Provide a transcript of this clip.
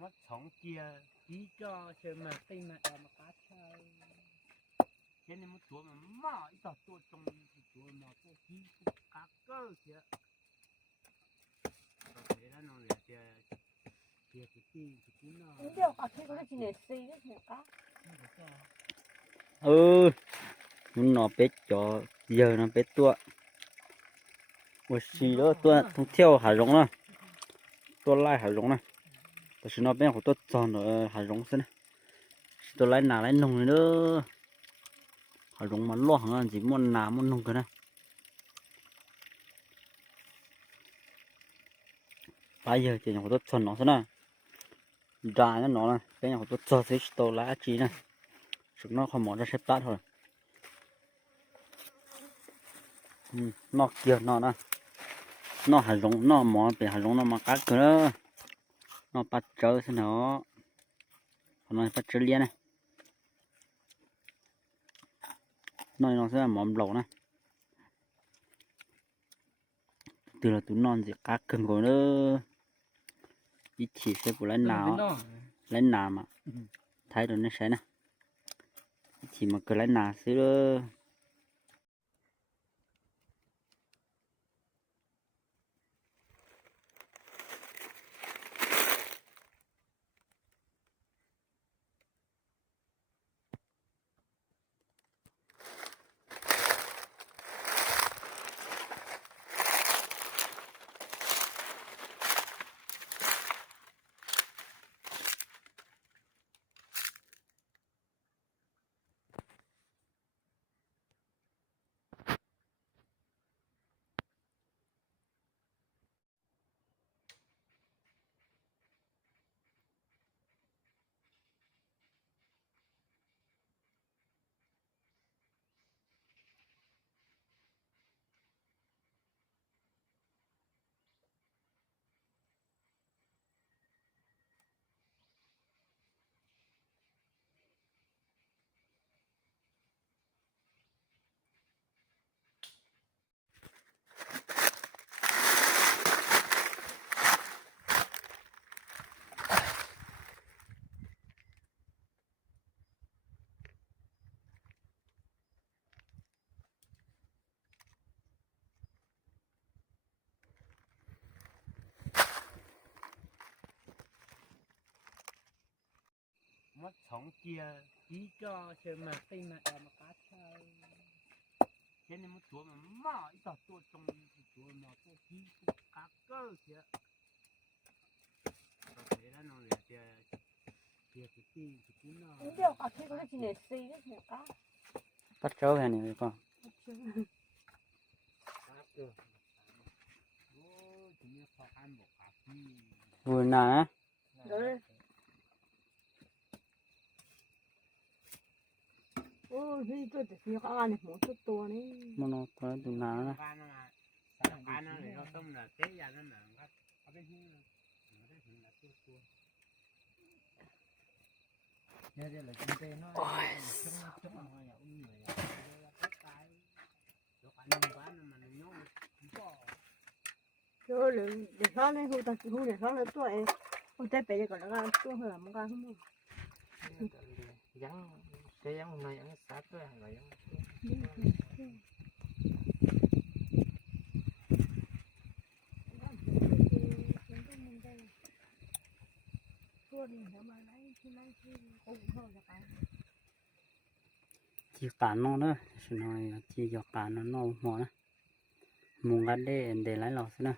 mất sống kia chỉ cho chơi mà tay mà đào mà cá chơi. Thế nên mất chúa mà mỏ ít tọt tôi trong chúa mà tôi chỉ cá cơ kìa. Tôi thấy là nó là kia kia cái gì cái gì nó không biết cá kia nó chỉ để xì cái gì cá ừ nó bé cho giờ nó bé tua một xì đó tua không theo hải rồng nữa tua lại hải rồng này tôi chỉ nói bên của tôi tròn rồi hà rong xin tôi lấy nà lấy nồng nữa. Hà rong mà lo hàng chỉ muốn nà muốn nồng cái này. Bây giờ chỉ nhà của tôi tròn nó xin à ra nó nó cái nhà của tôi tròn thì tôi lấy chỉ này. Chúng nó không món ra xếp tát thôi. Ừ, nó kia, nó nè nó hà rong nó mỏ, bị hà rong nó mà cắt cái đó nó bắt trở thế nó. Nó bắt trở liền này. Nó nó sẽ là món lẩu này. Từ là tụi non gì cắt cứng rồi nữa. Ít chỉ sẽ của lấy nào. lấy nào mà. Thấy rồi nó sẽ nè chỉ mà cứ lấy nà xíu mất sống kia chỉ cho chơi mà tay mà em mà cá chơi. Thế nên một chúa mà mỏ ít tỏ tua trong thì chúa mà có chỉ cá cơ kìa. Có thể là nó là kia kia cái gì thì cũng nó. Không biết có thể có cái gì để xây đấy nhỉ cá. Bắt trâu hay này con. Vừa nè rồi mà nó là cái cái chỗ cá nông cá nó mà nó nhốt không có 저 để sáng nay hụt tạt hụt để sáng nay tôi ấy hụt tay bé còn nó tôi hơi làm cái không dán cái dán này dán sát rồi là dán chỉ cả nó nữa chỉ nói chỉ cho cả nó nó mỏ nữa, muốn gắt để để lấy lò nữa.